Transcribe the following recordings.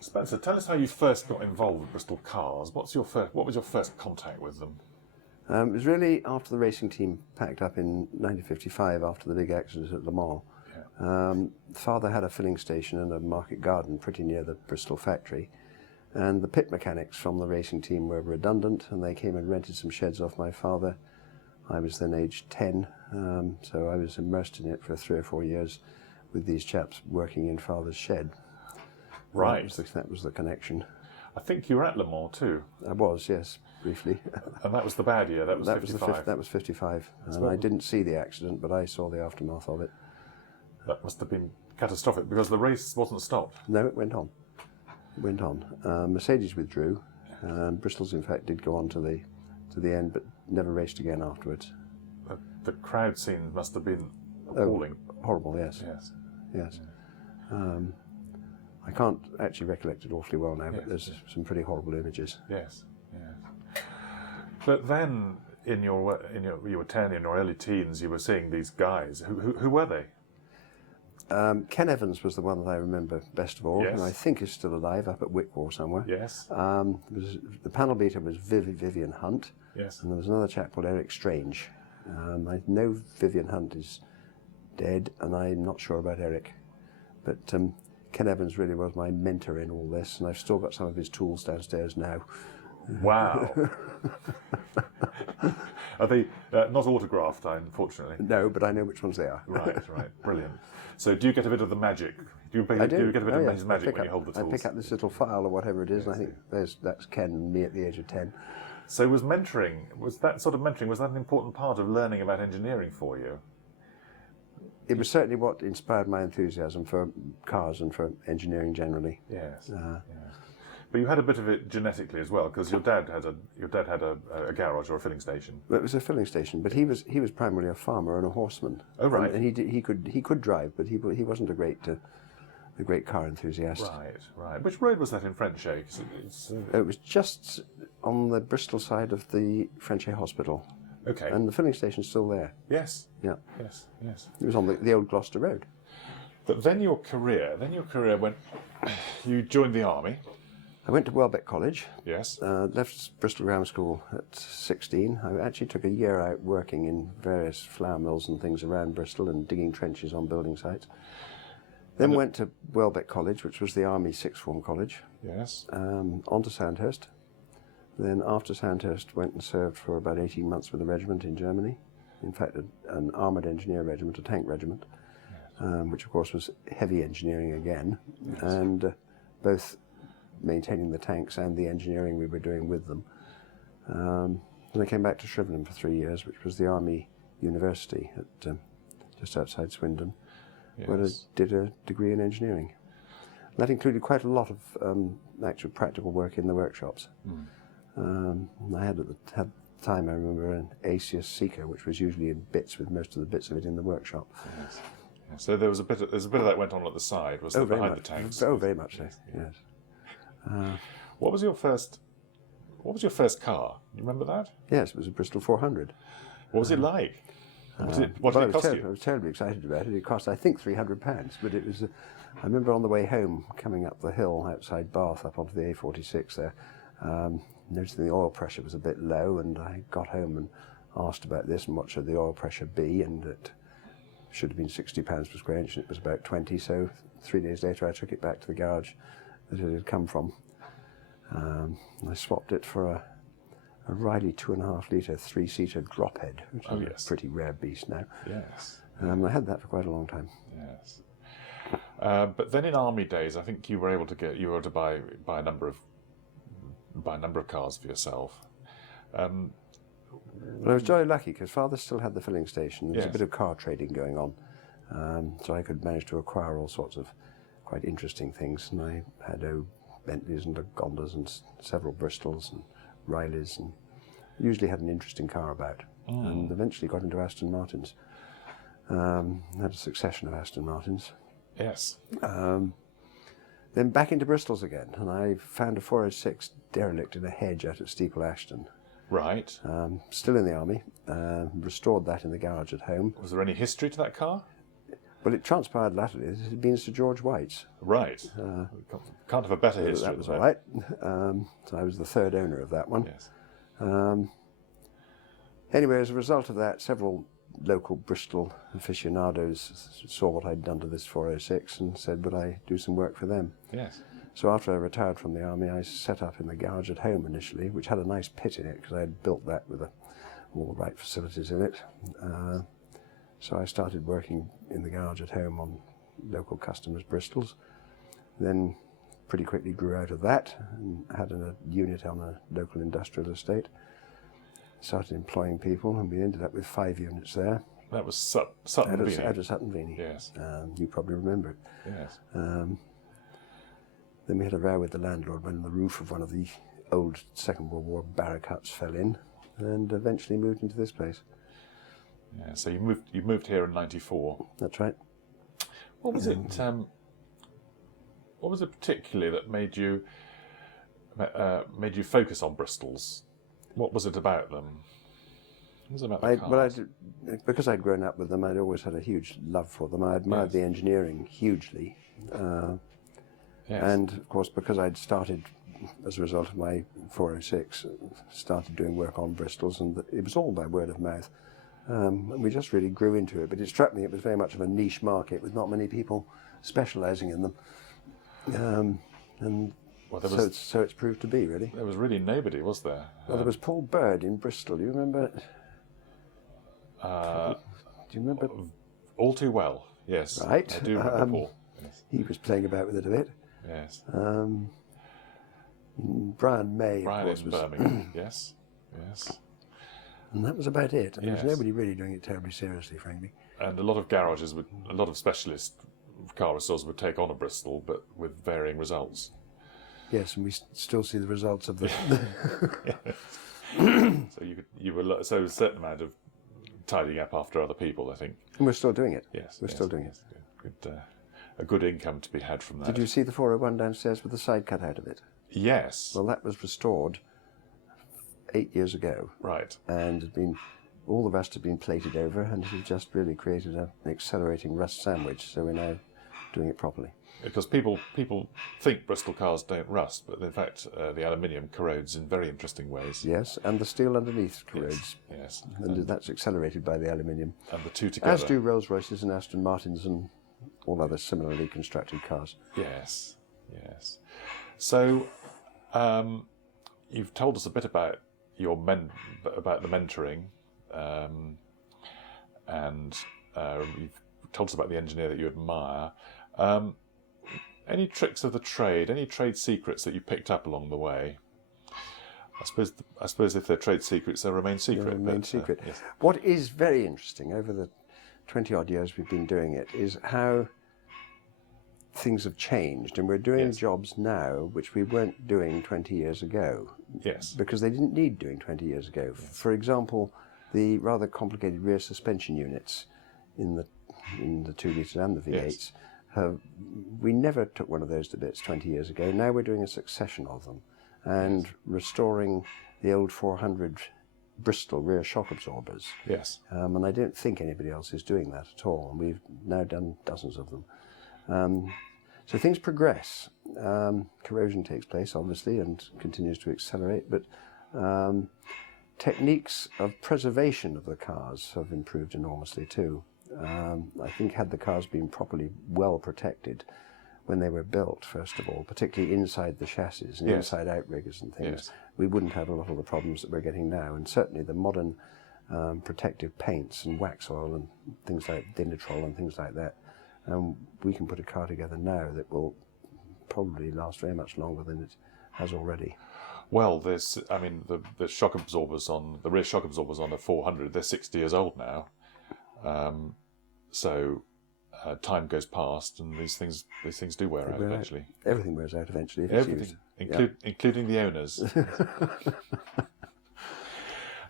Spencer, tell us how you first got involved with Bristol Cars. What was your first contact with them? It was really after the racing team packed up in 1955 after the big accident at Le Mans. Yeah. Father had a filling station in a market garden pretty near the Bristol factory, and the pit mechanics from the racing team were redundant, and they came and rented some sheds off my father. I was then aged 10, so I was immersed in it for 3 or 4 years with these chaps working in father's shed. Right. That was the connection. I think you were at Le Mans too. I was, yes, briefly. And that was the bad year, that was 55. That was 55. And I didn't see the accident, but I saw the aftermath of it. That must have been catastrophic because the race wasn't stopped. No, it went on. It went on. Mercedes withdrew. Bristol's, in fact, did go on to the end, but never raced again afterwards. The crowd scene must have been appalling. Oh, horrible, yes. Yes. Yes. I can't actually recollect it awfully well now, but there's some pretty horrible images. Yes, yes. But then, you were 10, in your early teens, you were seeing these guys. Who were they? Ken Evans was the one that I remember best of all, Yes. and I think is still alive up at Wickwar somewhere. Yes. The panel beater was Vivian Hunt, Yes. and there was another chap called Eric Strange. I know Vivian Hunt is dead, and I'm not sure about Eric. But Ken Evans really was my mentor in all this, and I've still got some of his tools downstairs now. Wow. Are they not autographed, unfortunately? No, but I know which ones they are. Right, brilliant. So do you get a bit of the magic? Do you get a bit of his magic when you hold the tools? I pick up this little file or whatever it is, and I think that's Ken and me at the age of 10. So was that sort of mentoring, was that an important part of learning about engineering for you? It was certainly what inspired my enthusiasm for cars and for engineering generally. Yes. Yes. But you had a bit of it genetically as well, because your dad had a garage or a filling station. Well, it was a filling station, but he was primarily a farmer and a horseman. Oh right. And he could drive, but he wasn't a great car enthusiast. Right. Which road was that in Frenchay? It was just on the Bristol side of the Frenchay Hospital. Okay. And the filling station's still there. Yes. Yeah. Yes. It was on the old Gloucester Road. But then your career went. You joined the army. I went to Welbeck College. Yes. Left Bristol Grammar School at 16. I actually took a year out working in various flour mills and things around Bristol and digging trenches on building sites. Then went to Welbeck College, which was the Army Sixth Form College. Yes. On to Sandhurst. Then after Sandhurst, went and served for about 18 months with a regiment in Germany. In fact, an armoured engineer regiment, a tank regiment, which of course was heavy engineering again, and both maintaining the tanks and the engineering we were doing with them. And I came back to Shrivenham for 3 years, which was the Army University at just outside Swindon, where I did a degree in engineering. And that included quite a lot of actual practical work in the workshops. I had at the time, I remember, an Acius Seeker, which was usually in bits, with most of the bits of it in the workshop. Yes. So there's a bit of that went on at the side, was there, behind the tanks? Oh, very much so. Yes. What was your first car? You remember that? Yes, it was a Bristol 400. What was it like? What did it cost you? I was terribly excited about it. It cost, I think, £300, but it was. I remember on the way home, coming up the hill outside Bath, up onto the A46 there, noticing the oil pressure was a bit low, and I got home and asked about this and what should the oil pressure be, and it should have been £60 per square inch, and it was about 20. So 3 days later, I took it back to the garage that it had come from. I swapped it for a Riley 2.5 litre 3-seater drophead, which is a pretty rare beast now. Yes. I had that for quite a long time. Yes. But then in army days, I think you were able to buy a number of cars for yourself. Well, I was jolly lucky because Father still had the filling station. There was a bit of car trading going on, so I could manage to acquire all sorts of quite interesting things. And I had Bentleys and Gondas and several Bristols and Rileys, and usually had an interesting car about. And eventually got into Aston Martins. Had a succession of Aston Martins. Yes. Then back into Bristol's again, and I found a 406 derelict in a hedge out at Steeple Ashton. Right. Still in the army. Restored that in the garage at home. Was there any history to that car? Well, it transpired latterly that it had been Sir George White's. Right. Can't have a better history. That was all right. So I was the third owner of that one. Yes. Anyway, as a result of that, several local Bristol aficionados saw what I'd done to this 406 and said, would I do some work for them? Yes. So after I retired from the army, I set up in the garage at home initially, which had a nice pit in it because I had built that with all the right facilities in it. So I started working in the garage at home on local customers' Bristols. Then pretty quickly grew out of that and had a unit on a local industrial estate. Started employing people, and we ended up with 5 units there. That was Sutton Veny. Out of Sutton Veny. Yes. You probably remember it. Yes. Then we had a row with the landlord when the roof of one of the old Second World War barrack huts fell in, and eventually moved into this place. Yeah. So you moved here in '94. That's right. What was it? What was it particularly that made you focus on Bristols? What was it about them? What was it about the cars? Because I'd grown up with them, I'd always had a huge love for them. I admired the engineering hugely. Yes. And of course, because I'd started, as a result of my 406, started doing work on Bristols, and it was all by word of mouth. And we just really grew into it. But it struck me it was very much of a niche market with not many people specialising in them. So it's proved to be, really. There was really nobody, was there? Well, there was Paul Bird in Bristol. Do you remember? Do you remember? All too well, yes. Right. I do remember Paul. Yes. He was playing about with it a bit. Yes. Brian May, Brian of course, in was... Birmingham, yes. Yes. And that was about it. There was Yes. nobody really doing it terribly seriously, frankly. And a lot of garages, a lot of specialist car restorers would take on a Bristol, but with varying results. Yes, and we still see the results of the... So a certain amount of tidying up after other people, I think. And we're still doing it. Yes. We're still doing it. Good, a good income to be had from that. Did you see the 401 downstairs with the side cut out of it? Yes. Well, that was restored 8 years ago. Right. And all the rest had been plated over, and it had just really created an accelerating rust sandwich, so we're now doing it properly. Because people think Bristol cars don't rust, but in fact the aluminium corrodes in very interesting ways. Yes, and the steel underneath corrodes. Yes. And that's accelerated by the aluminium. And the two together. As do Rolls-Royces and Aston Martins and all other similarly constructed cars. Yes, yes. So you've told us a bit about about the mentoring, and you've told us about the engineer that you admire. Any tricks of the trade? Any trade secrets that you picked up along the way? I suppose if they're trade secrets, they'll remain secret. They'll remain secret. Yes. What is very interesting over the 20-odd years we've been doing it is how things have changed, and we're doing jobs now which we weren't doing 20 years ago. Yes. Because they didn't need doing 20 years ago. Yes. For example, the rather complicated rear suspension units in the 2 litres and the V8s. Yes. We never took one of those to bits 20 years ago. Now we're doing a succession of them and restoring the old 400 Bristol rear shock absorbers. Yes. And I don't think anybody else is doing that at all. And we've now done dozens of them. So things progress. Corrosion takes place, obviously, and continues to accelerate. But techniques of preservation of the cars have improved enormously too. I think had the cars been properly well protected when they were built, first of all, particularly inside the chassis and inside outriggers and things, we wouldn't have a lot of the problems that we're getting now. And certainly the modern protective paints and wax oil and things like Dinitrol and things like that, we can put a car together now that will probably last very much longer than it has already. Well, the shock absorbers the rear shock absorbers on a 400, they're 60 years old now. So time goes past, and these things do wear out eventually. Everything wears out eventually. Everything, including the owners.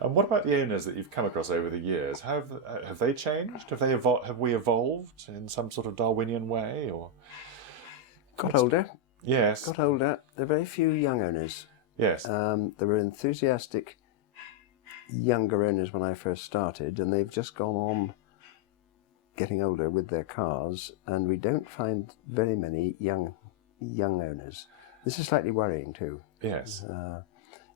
And what about the owners that you've come across over the years? Have they changed? Have we evolved in some sort of Darwinian way, or got older? Yes, got older. There are very few young owners. Yes, there were enthusiastic younger owners when I first started, and they've just gone on getting older with their cars, and we don't find very many young owners. This is slightly worrying too. Yes.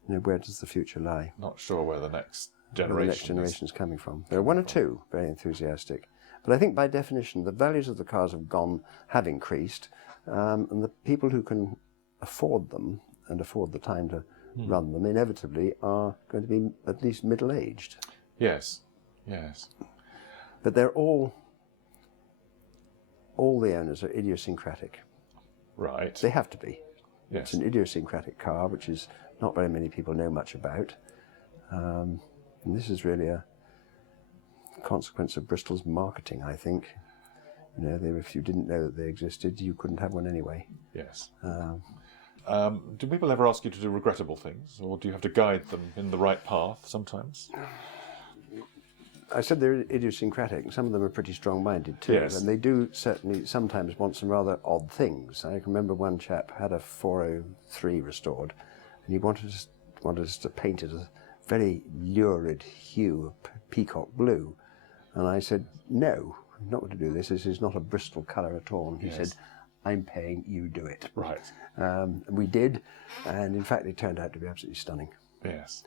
Where does the future lie? Not sure where the next generation Where the next generation is coming from. There are one or two very enthusiastic. But I think by definition, the values of the cars have increased, and the people who can afford them and afford the time to run them inevitably are going to be at least middle-aged. Yes, yes. But they're all the owners are idiosyncratic. Right. They have to be. Yes. It's an idiosyncratic car, which is not very many people know much about. And this is really a consequence of Bristol's marketing, I think. If you didn't know that they existed, you couldn't have one anyway. Yes. Do people ever ask you to do regrettable things, or do you have to guide them in the right path sometimes? I said they're idiosyncratic. Some of them are pretty strong-minded too, Yes. and they do certainly sometimes want some rather odd things. I can remember one chap had a 403 restored, and he wanted us to paint it a very lurid hue of peacock blue. And I said, no, I'm not going to do this. This is not a Bristol colour at all. And he said, I'm paying, you do it. Right. And we did, and in fact it turned out to be absolutely stunning. Yes.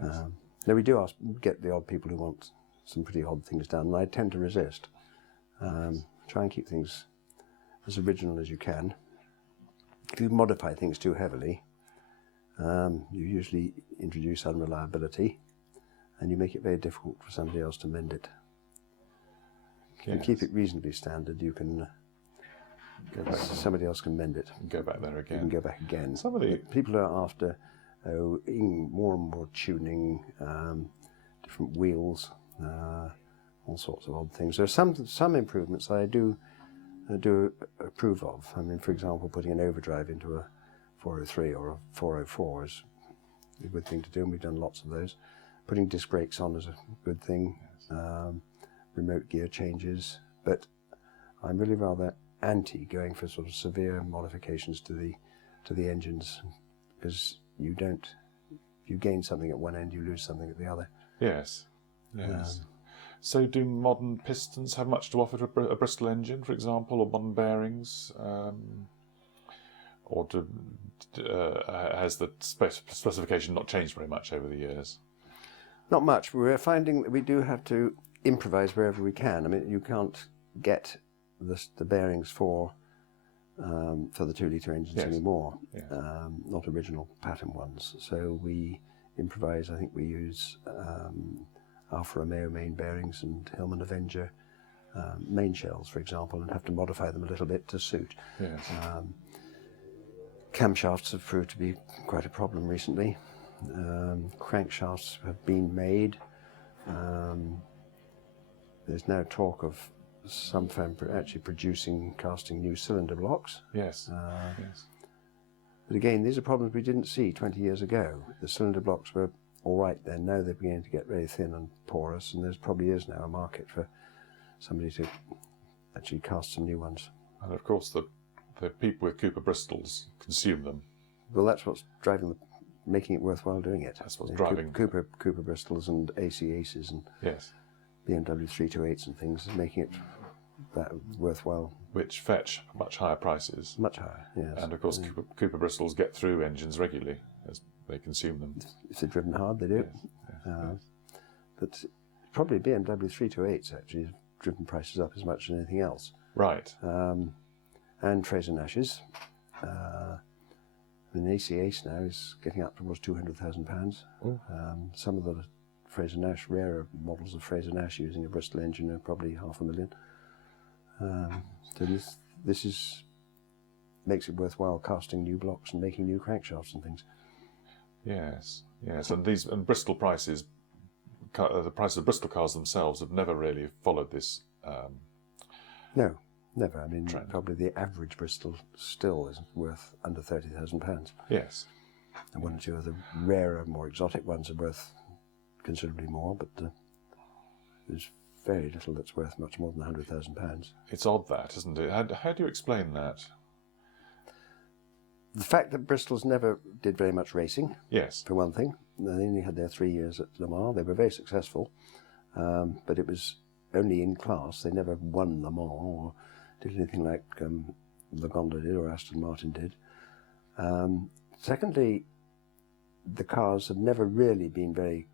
Yes. Now we do get the odd people who want some pretty odd things done, and I tend to resist. Try and keep things as original as you can. If you modify things too heavily, you usually introduce unreliability, and you make it very difficult for somebody else to mend it. If you keep it reasonably standard, you can somebody else can mend it. Go back there You again. can go back again. Somebody... People are after more and more tuning, different wheels, all sorts of odd things. There are some improvements I do approve of. I mean, for example, putting an overdrive into a 403 or a 404 is a good thing to do, and we've done lots of those. Putting disc brakes on is a good thing. Remote gear changes, but I'm really rather anti going for sort of severe modifications to the engines, because you gain something at one end, you lose something at the other. Yes. Yes. So do modern pistons have much to offer to a Bristol engine, for example, or modern bearings? Or has the specification not changed very much over the years? Not much. We're finding that we do have to improvise wherever we can. I mean, you can't get the bearings for the 2-litre engines anymore, not original pattern ones. So we improvise. I think we use Alfa Romeo main bearings and Hillman Avenger main shells, for example, and have to modify them a little bit to suit. Yes. Camshafts have proved to be quite a problem recently. Crankshafts have been made. There's now talk of some firm actually casting new cylinder blocks. Yes. Yes. But again, these are problems we didn't see 20 years ago. The cylinder blocks were all right then. Now they're beginning to get very thin and porous, and there probably is now a market for somebody to actually cast some new ones. And of course, the people with Cooper Bristols consume them. Well, that's what's making it worthwhile doing it. That's what's driving Cooper Bristols and AC Aces and BMW 328s and things is making it that worthwhile. Which fetch much higher prices. Much higher, yes. And of course, Cooper Bristols get through engines regularly as they consume them. If they're driven hard, they do. Yes. But probably BMW 328s actually have driven prices up as much as anything else. Right. And Fraser Nash's. An AC Ace now is getting up towards £200,000. Some of the Fraser Nash, rarer models of Fraser Nash using a Bristol engine are probably £500,000. So this makes it worthwhile casting new blocks and making new crankshafts and things. Yes, yes, and Bristol prices, the prices of Bristol cars themselves have never really followed this. No, never. I mean, trend. Probably the average Bristol still is worth under £30,000. Yes. And one or two of the rarer, more exotic ones are worth considerably more, but there's very little that's worth much more than £100,000. It's odd that, isn't it? How do you explain that? The fact that Bristol's never did very much racing, yes, for one thing. They only had their 3 years at Le Mans. They were very successful, but it was only in class. They never won Le Mans or did anything like Lagonda did or Aston Martin did. Secondly, the cars have never really been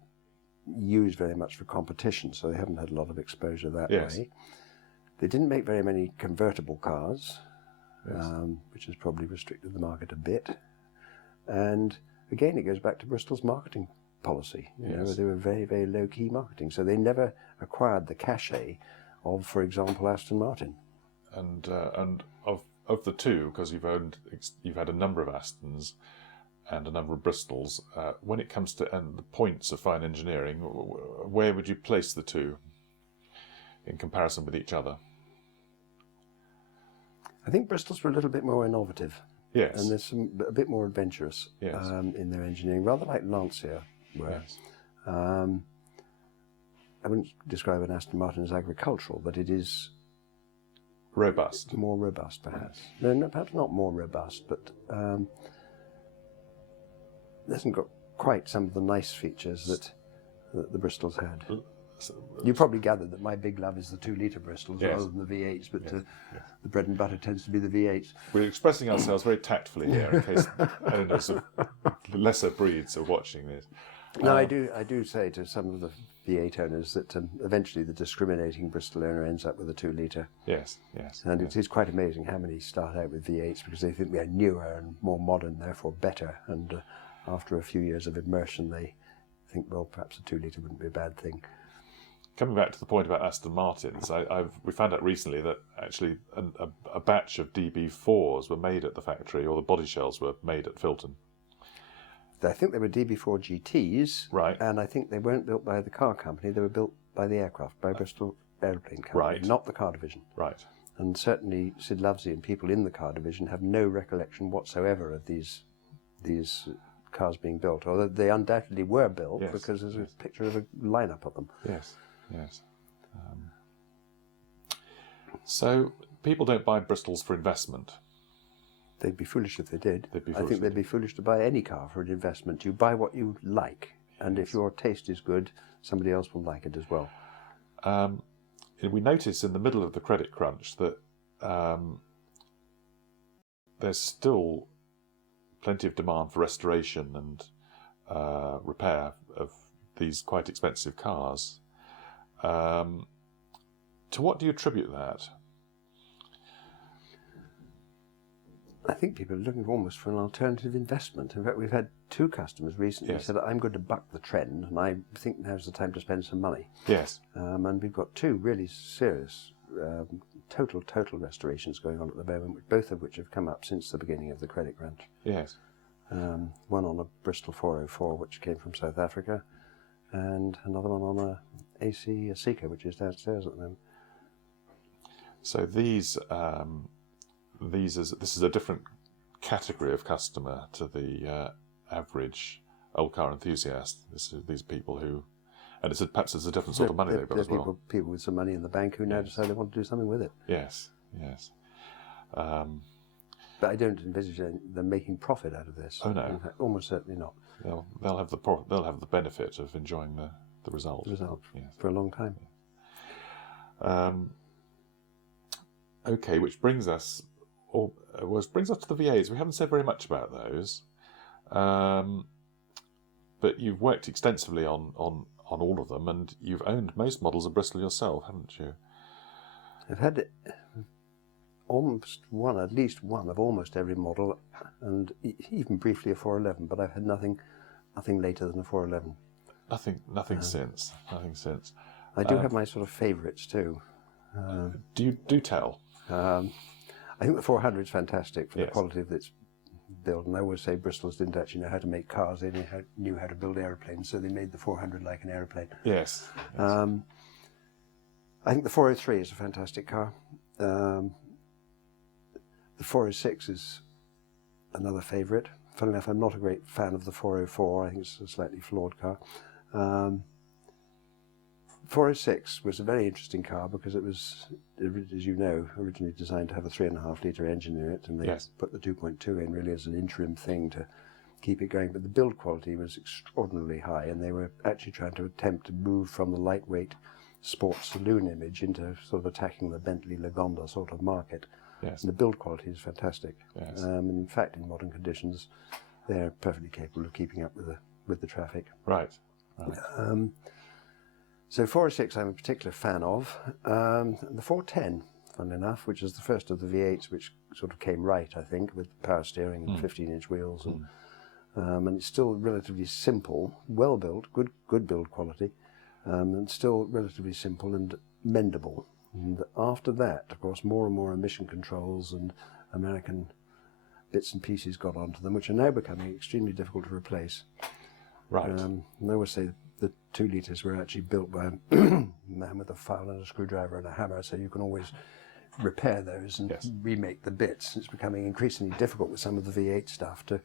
used very much for competition, so they haven't had a lot of exposure that way. They didn't make very many convertible cars, which has probably restricted the market a bit. And again, it goes back to Bristol's marketing policy. You know, they were very, very low-key marketing, so they never acquired the cachet of, for example, Aston Martin. And of the two, because you've had a number of Astons and a number of Bristols. When it comes to the points of fine engineering, where would you place the two in comparison with each other? I think Bristols were a little bit more innovative. Yes. And there's a bit more adventurous in their engineering, rather like Lancia were. Yes. I wouldn't describe an Aston Martin as agricultural, but it is robust. More robust, perhaps. No, perhaps not more robust, but it hasn't got quite some of the nice features that the Bristols had. You probably gathered that my big love is the 2-litre Bristols rather than the V8s, but the bread and butter tends to be the V8s. We're expressing ourselves very tactfully here in case owners of lesser breeds are watching this. No, I do say to some of the V8 owners that eventually the discriminating Bristol owner ends up with a 2-litre. Yes. And it is quite amazing how many start out with V8s because they think they're newer and more modern, therefore better. And after a few years of immersion, they think, well, perhaps a 2-litre wouldn't be a bad thing. Coming back to the point about Aston Martins, we found out recently that actually a batch of DB4s were made at the factory, or the body shells were made at Filton. I think they were DB4 GTs, right? And I think they weren't built by the car company; they were built by the aircraft, by Bristol Aeroplane Company, not the car division. Right. And certainly Sid Lovesley and people in the car division have no recollection whatsoever of these cars being built, although they undoubtedly were built because there's a picture of a lineup of them. Yes. So people don't buy Bristols for investment. They'd be foolish if they did. I think they'd be foolish to buy any car for an investment. You buy what you like, and if your taste is good, somebody else will like it as well. We noticed in the middle of the credit crunch that there's still plenty of demand for restoration and repair of these quite expensive cars. To what do you attribute that? I think people are looking almost for an alternative investment. In fact, we've had 2 customers recently who said, I'm going to buck the trend and I think now's the time to spend some money. Yes. And we've got 2 really serious total restorations going on at the moment, both of which have come up since the beginning of the credit crunch. Yes. One on a Bristol 404, which came from South Africa, and another one on a Seeker, which is downstairs at the moment. So this is a different category of customer to the average old car enthusiast. These people who, and perhaps it's a different sort of money they've got as well. People with some money in the bank who now decide they want to do something with it. Yes. But I don't envisage them making profit out of this. Oh no, in fact, almost certainly not. They'll have the benefit of enjoying the result. For a long time. Okay, which brings us to the V8s. We haven't said very much about those, but you've worked extensively on all of them, and you've owned most models of Bristol yourself, haven't you? I've had at least one of almost every model, and even briefly a 411, but I've had nothing later than a 411. Nothing since. I do have my sort of favourites too. Do tell. I think the 400 is fantastic for the quality of its build, and I always say Bristols didn't actually know how to make cars; they knew how to build aeroplanes, so they made the 400 like an aeroplane. Yes. I think the 403 is a fantastic car. The 406 is another favourite. Funnily enough, I'm not a great fan of the 404. I think it's a slightly flawed car. 406 was a very interesting car because it was, as you know, originally designed to have a 3.5-litre engine in it, and they put the 2.2 in really as an interim thing to keep it going. But the build quality was extraordinarily high, and they were actually trying to attempt to move from the lightweight sports saloon image into sort of attacking the Bentley Lagonda sort of market. Yes. And the build quality is fantastic. Yes. And in fact, in modern conditions, they're perfectly capable of keeping up with the traffic. Right. So 406 I'm a particular fan of. The 410, funnily enough, which is the first of the V8s which sort of came right, I think, with power steering and 15-inch wheels. And it's still relatively simple, well built, good build quality, and still relatively simple and mendable. And after that, of course, more and more emission controls and American bits and pieces got onto them, which are now becoming extremely difficult to replace. Right. And I always say the 2 litres were actually built by a man with a file and a screwdriver and a hammer, so you can always repair those and remake the bits. It's becoming increasingly difficult with some of the V8 stuff to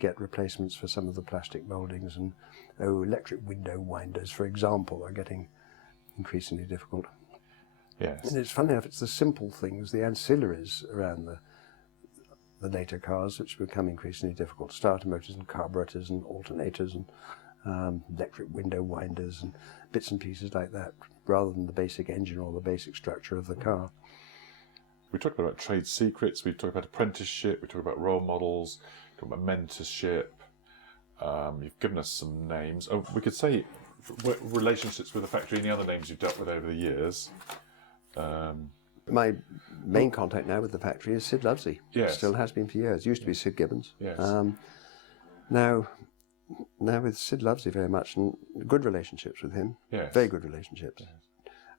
get replacements for some of the plastic mouldings, and electric window winders, for example, are getting increasingly difficult. Yes. And it's funny enough, it's the simple things, the ancillaries around the later cars, which become increasingly difficult. Starter motors and carburetors and alternators and electric window winders and bits and pieces like that, rather than the basic engine or the basic structure of the car. We talked about trade secrets, we talked about apprenticeship, we talked about role models, we talked about mentorship. You've given us some names. Oh, we could say relationships with the factory, any other names you've dealt with over the years. My main contact now with the factory is Sid Lovesley. Yes. Still has been for years. Used to be Sid Gibbons. Yes. Now with Sid Lovesley very much, and good relationships with him. Yes. Very good relationships. Yes.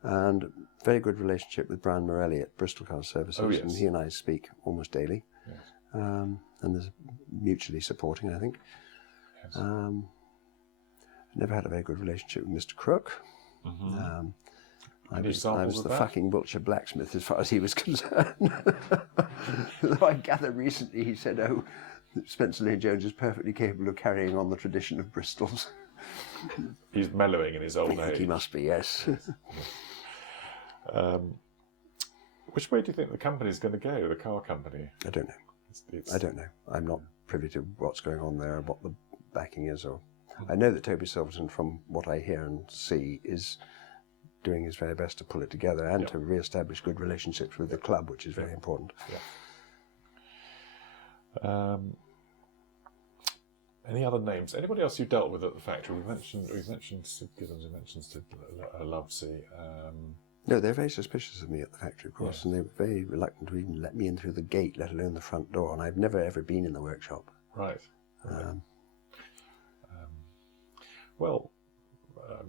And very good relationship with Brian Morelli at Bristol Car Services. Oh, yes. And he and I speak almost daily. Yes. And there's mutually supporting, I think. Yes. Never had a very good relationship with Mr. Crook. Mm-hmm. I Any was examples of the that? fucking Wiltshire blacksmith as far as he was concerned. Though I gather recently he said, oh, Spencer Lane Jones is perfectly capable of carrying on the tradition of Bristol's. He's mellowing in his old I think age. he must be, yes. Which way do you think the company's going to go, the car company? I don't know. I don't know. I'm not privy to what's going on there, what the backing is. Or I know that Toby Silverton, from what I hear and see, is doing his very best to pull it together and to re-establish good relationships with the club, which is very important. Yeah. Any other names? Anybody else you dealt with at the factory? We mentioned Sid Gibbons, we mentioned Sid Lovesley. No, they're very suspicious of me at the factory, of course, and they're very reluctant to even let me in through the gate, let alone the front door, and I've never ever been in the workshop. Right. Well,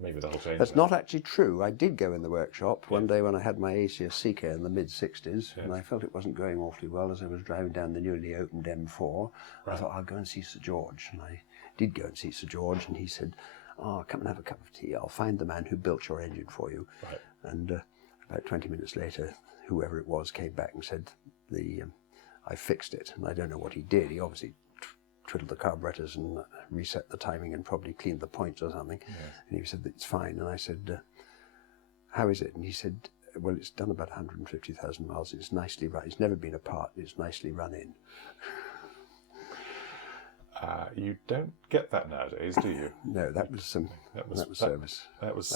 maybe that'll change. That's not actually true. I did go in the workshop one day when I had my ACS Seeker in the mid-60s, and I felt it wasn't going awfully well as I was driving down the newly opened M4. I thought, I'll go and see Sir George, and I did go and see Sir George, and he said, oh, come and have a cup of tea. I'll find the man who built your engine for you. Right. And about 20 minutes later, whoever it was came back and said, I fixed it. And I don't know what he did. He obviously twiddled the carburetors and reset the timing and probably cleaned the points or something. Yes. And he said, it's fine. And I said, how is it? And he said, well, it's done about 150,000 miles. It's nicely run. It's never been apart. It's nicely run in. You don't get that nowadays, do you? No, that was service. That was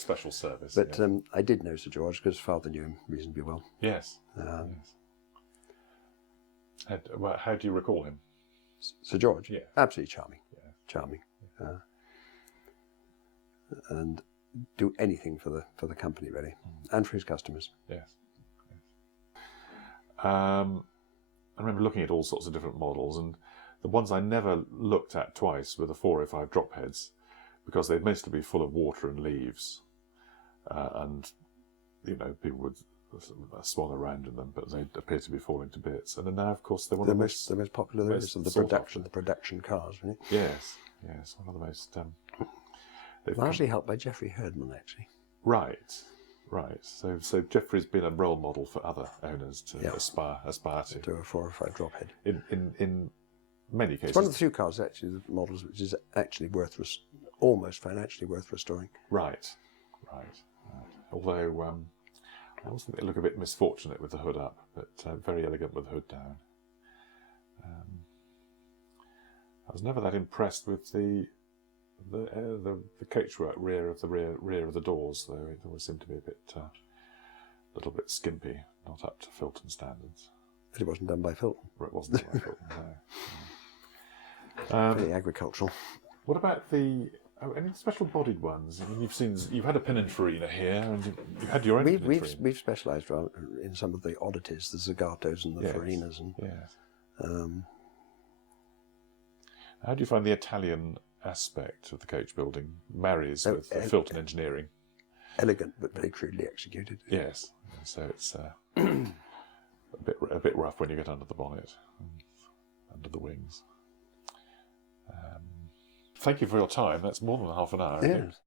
special service. But I did know Sir George because Father knew him reasonably well. Yes. How do you recall him? Sir George? Yeah. Absolutely charming. Yeah. Charming. And do anything for the company, really, and for his customers. Yes. I remember looking at all sorts of different models, and the ones I never looked at twice were the 405 drop heads, because they'd mostly be full of water and leaves, and people would swan around in them, but they'd appear to be falling to bits. And then now, of course, they're one of the most popular there is of the production cars, really. Yes, one of the most. Largely helped by Geoffrey Herdman, actually. Right. So Geoffrey's been a role model for other owners to aspire to. To a 405 drop head. In many cases. It's one of the few cars, actually, the models which is actually almost financially worth restoring. Right. Although I always think they look a bit misfortunate with the hood up, but very elegant with the hood down. I was never that impressed with the the coachwork rear of the doors, though, it always seemed to be a little bit skimpy, not up to Filton standards. But it wasn't done by Filton. It wasn't done by Filton, no. Very agricultural. What about any special bodied ones? I mean, you've had a Pininfarina here, and you had your own Pininfarina. We've specialised in some of the oddities, the Zagatos and the Farinas. And, how do you find the Italian aspect of the coach building marries with the Filton engineering? Elegant but very crudely executed. Yes, so it's a bit rough when you get under the bonnet, under the wings. Thank you for your time. That's more than half an hour. Yes.